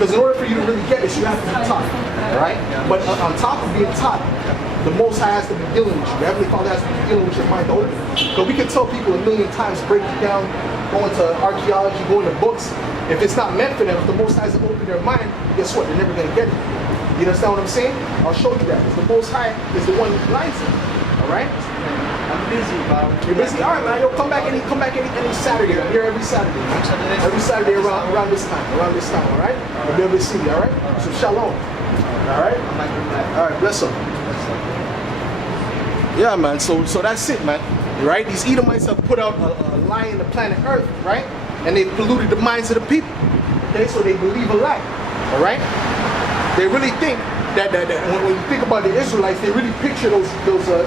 Because in order for you to really get this, you have to be taught. All right? But on top of being taught, the Most High has to be dealing with you. The Heavenly Father has to be dealing with your mind to open. Because we can tell people a million times, break it down, go into archaeology, go into books. If it's not meant for them, if the Most High hasn't opened their mind, guess what? They're never going to get it. You understand what I'm saying? I'll show you that. Because the Most High is the one who blinds them. All right? I'm busy, Bob. You're busy? All right, man. Yo, come back any Saturday. I'm here every Saturday. Man. Every Saturday around this time. All right? We'll be able to see you. All right? So shalom. All right? All right. Bless them. Yeah, man. So that's it, man. Right? These Edomites have put out a lie in the planet Earth, right? And they've polluted the minds of the people. Okay, so they believe a lie. All right? They really think that when you think about the Israelites, they really picture those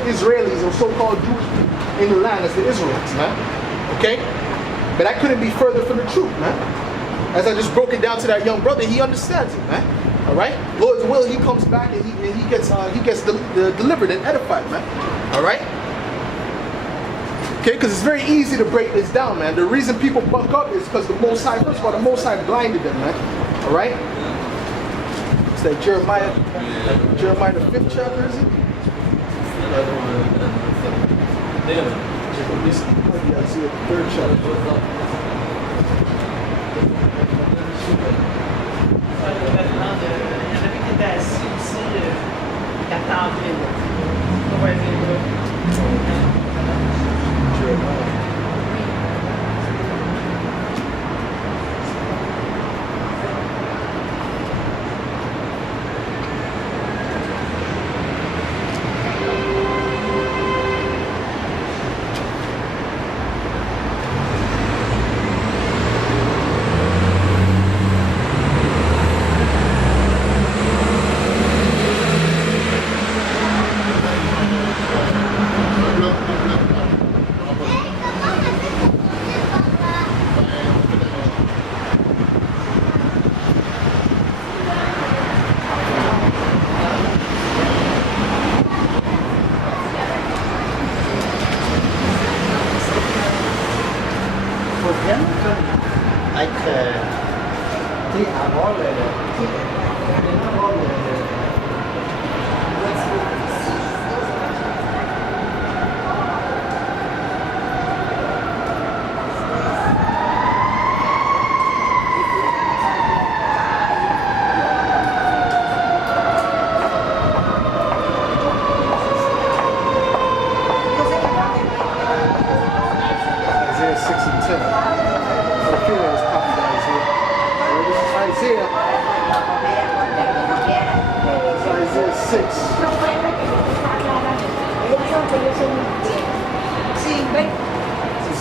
Israelis, those so-called Jewish people in the land as the Israelites, man. Okay? But that couldn't be further from the truth, man. As I just broke it down to that young brother, he understands it, man. All right? Lord's will, he comes back and he gets delivered and edified, man. All right? Okay, because it's very easy to break this down, man. The reason people buck up is because the Most High, first of all, the Most High blinded them, man. All right? It's that Jeremiah the 5th chapter, is it? Isaiah the 3rd chapter. Jeremiah.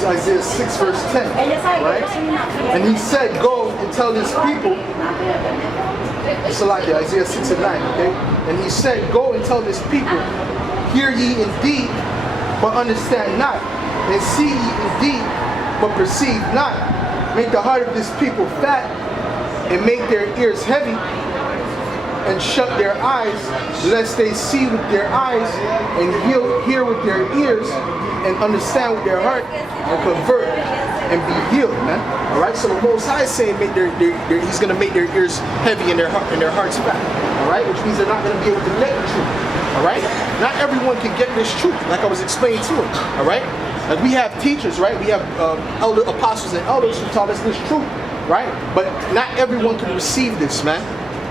Isaiah 6 verse 10, right? And he said, go and tell his people, Salakia, Isaiah 6 and 9, okay? And he said, go and tell his people, hear ye indeed, but understand not, and see ye indeed, but perceive not. Make the heart of this people fat, and make their ears heavy, and shut their eyes, lest they see with their eyes, and hear with their ears, and understand with their heart, and convert, and be healed, man. All right. So the Most High is saying, He's going to make their ears heavy and their hearts fat. All right, which means they're not going to be able to get the truth. All right. Not everyone can get this truth, like I was explaining to him. All right. Like we have teachers, right? We have elder apostles and elders who taught us this truth, right? But not everyone can receive this, man.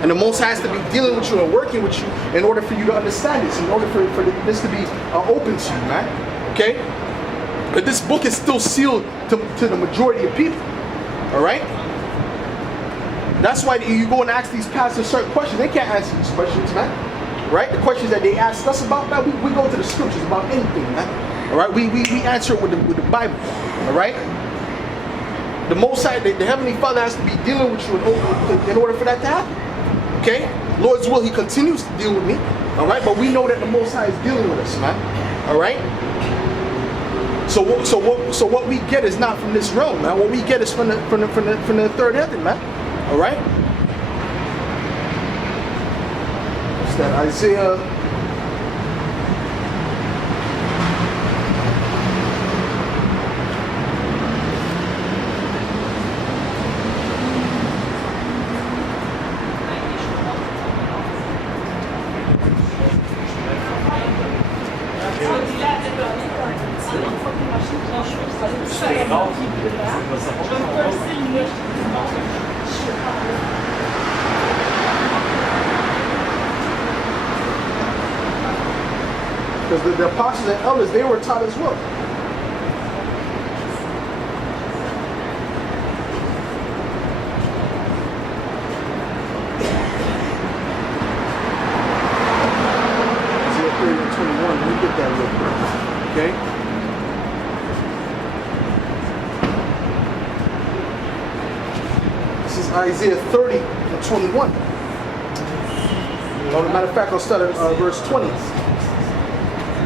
And the Most High has to be dealing with you and working with you in order for you to understand this, in order for this to be open to you, man. Okay? But this book is still sealed to the majority of people. All right? That's why you go and ask these pastors certain questions. They can't answer these questions, man. Right? The questions that they ask us about, man, we go to the scriptures about anything, man. All right? We answer it with the Bible. All right? The Most High, the Heavenly Father has to be dealing with you in order for that to happen. Okay? Lord's will, He continues to deal with me. All right? But we know that the Most High is dealing with us, man. All right? So what we get is not from this realm, man. What we get is from the third heaven, man. All right? It's that Isaiah. Because the apostles and elders, they were taught as well. Isaiah 30 and 21, let me get that real quick. Okay? This is Isaiah 30 and 21. Well, as a matter of fact, I'll start at verse 20.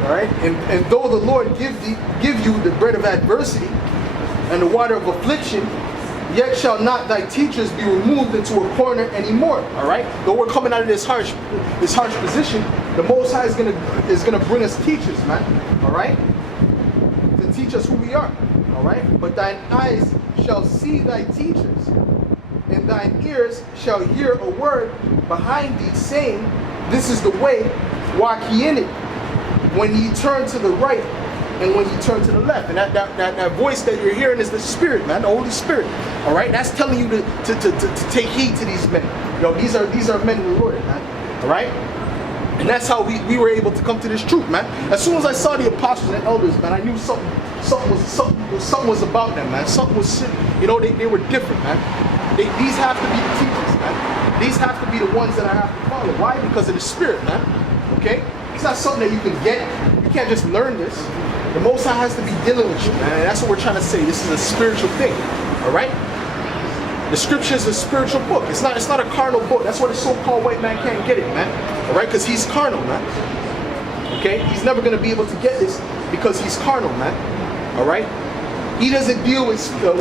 All right, and though the Lord give you the bread of adversity and the water of affliction, yet shall not thy teachers be removed into a corner anymore. All right, though we're coming out of this harsh position, the Most High is gonna bring us teachers, man. All right, to teach us who we are. All right, but thine eyes shall see thy teachers, and thine ears shall hear a word behind thee, saying, "This is the way, walk ye in it. When ye turn to the right and when ye turn to the left." And that voice that you're hearing is the Spirit, man, the Holy Spirit. All right, that's telling you to take heed to these men. You know, these are men of the Lord, man. All right, and that's how we were able to come to this truth, man. As soon as I saw the apostles and elders, man, I knew something was about them, man. Something was, you know, they were different, man. These have to be the teachers, man. These have to be the ones that I have to follow. Why? Because of the Spirit, man. Okay. It's not something that you can get. You can't just learn this. The Most High has to be dealing with you, man. And that's what we're trying to say. This is a spiritual thing. All right? The scripture is a spiritual book. It's not a carnal book. That's why the so-called white man can't get it, man. All right? Because he's carnal, man. Okay? He's never going to be able to get this because he's carnal, man. All right? He doesn't deal with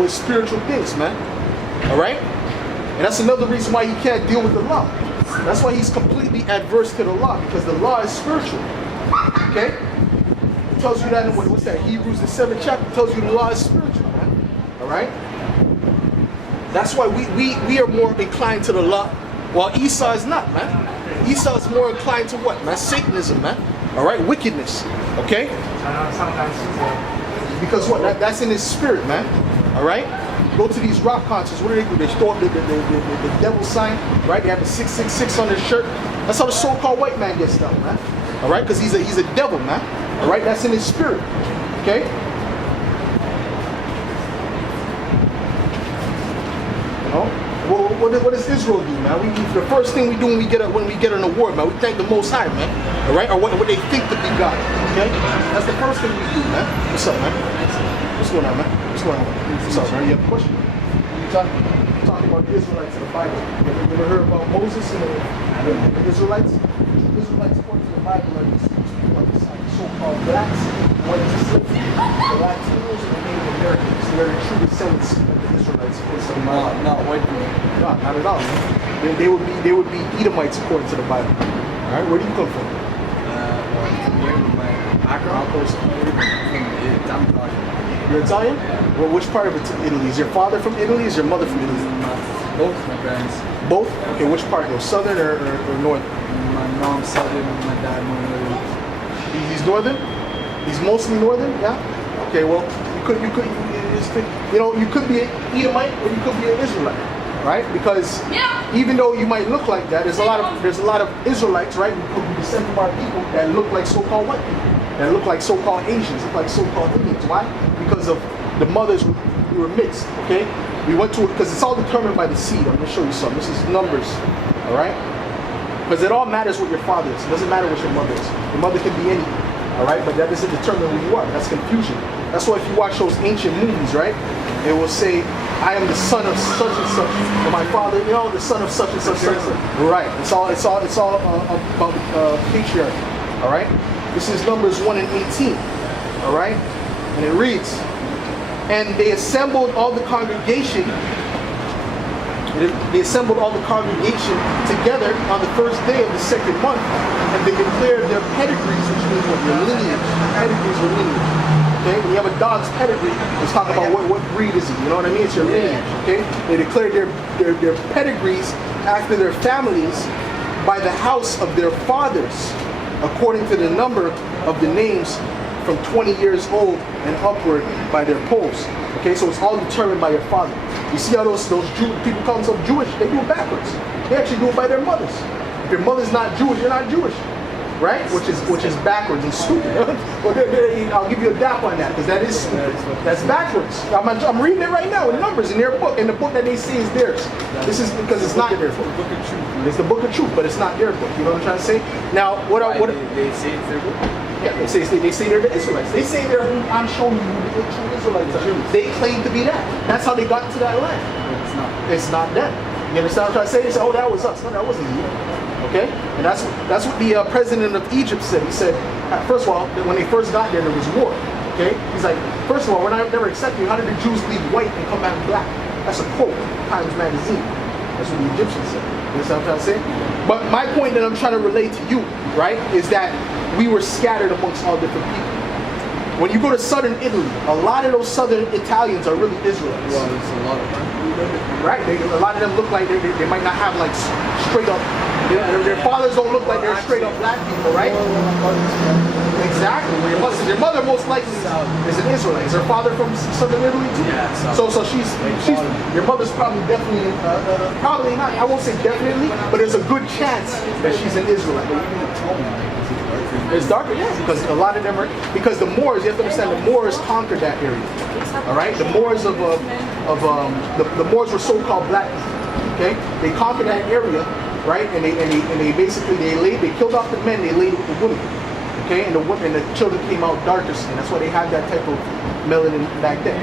spiritual things, man. All right? And that's another reason why he can't deal with the law. That's why he's completely adverse to the law, because the law is spiritual. Okay? It tells you that in what's that? Hebrews the 7th chapter tells you the law is spiritual, man. Alright? That's why we are more inclined to the law, while Esau is not, man. Esau is more inclined to what, man? Satanism, man. Alright? Wickedness. Okay? Because what? That's in his spirit, man. Alright? Go to these rock concerts. What do? They throw up the devil sign, right? They have the 666 on their shirt. That's how the so-called white man gets down, man. All right, because he's a devil, man. All right, that's in his spirit. Okay. You know, what does Israel do, man? The first thing we do when we get an award, man, we thank the Most High, man. All right, or what they think to be God. Okay, that's the first thing we do, man. What's up, man? What's going on, man? What's going on? What's up, man? You have a question? You talking about the Israelites in the Bible. You ever heard about Moses and the Israelites? The Israelites, according to the Bible, are these people like so-called blacks who went into slavery. The Latinos and the Native Americans. They're the true descendants of the Israelites. Not white people. No, not at all. They would be Edomites according to the Bible. All right, where do you come from? You're Italian? Well, which part of Italy? Is your father from Italy? Is your mother from Italy? Both my parents. Both? Okay, which part? Southern or northern? My mom's southern, my dad more northern. He's northern? He's mostly northern? Yeah? Okay, well, you could be an Edomite or you could be an Israelite, right? Because even though you might look like that, there's a lot of Israelites, right? Who descend from our people that look like so-called white people, that look like so-called Asians, look like so-called Indians. Why? Because of the mothers we were mixed. Okay, we went to it because it's all determined by the seed. I'm gonna show you something. This is Numbers, all right? Because it all matters what your father is. It doesn't matter what your mother is. Your mother can be anything, all right? But that doesn't determine who you are. That's confusion. That's why if you watch those ancient movies, right, it will say, "I am the son of such and such," and my father, you know, the son of such and such. Right. It's all about patriarchy. All right. This is Numbers 1 and 18. All right, and it reads, "And they assembled all the congregation." They assembled all the congregation together on the first day of the second month, and they declared their pedigrees, which means what? Your lineage. Pedigrees or lineage. Okay? When you have a dog's pedigree, let's talk about what breed is it. You know what I mean? It's your lineage. Okay? They declared their pedigrees after their families by the house of their fathers, according to the number of the names from 20 years old and upward by their polls. Okay, so it's all determined by your father. You see how those people call themselves Jewish? They do it backwards. They actually do it by their mothers. If your mother's not Jewish, you're not Jewish, right? Which is backwards and stupid. I'll give you a dap on that because that is stupid. That's backwards. I'm reading it right now in Numbers in their book, in the book that they say is theirs. This is because it's not their book. It's the book of truth, but it's not their book. You know what I'm trying to say? Now, They say it's their book? yeah, they say they're the Israelites. They say they're who I'm showing you who the true Israelites are. They claim to be that. That's how they got to that land. But it's not. It's not them. You understand what I'm trying to say? They say, oh, that was us. No, that wasn't you. Okay? And that's what the president of Egypt said. He said, first of all, that when they first got there was war. Okay? He's like, first of all, we're not never accepting you. How did the Jews leave white and come back black? That's a quote, Times Magazine. That's what the Egyptians said. You understand what I'm trying to say? But my point that I'm trying to relate to you, right, is that we were scattered amongst all different people. When you go to southern Italy, a lot of those southern Italians are really Israelites. Well, there's a lot of them. Right? A lot of them look like they might not have like straight up, their fathers don't look like they're straight up black people, right? Exactly. Your mother most likely is an Israelite. Is her father from southern Italy too? Yeah. So she's your mother's probably definitely, probably not, I won't say definitely, but there's a good chance that she's an Israelite. It's darker, yeah, because a lot of them are, because the Moors, you have to understand, the Moors conquered that area. All right, the Moors the Moors were so-called black people. Okay, they conquered that area, right, and they basically they killed off the men, they laid with the women. Okay, and the children came out darker skin. That's why they had that type of melanin back then.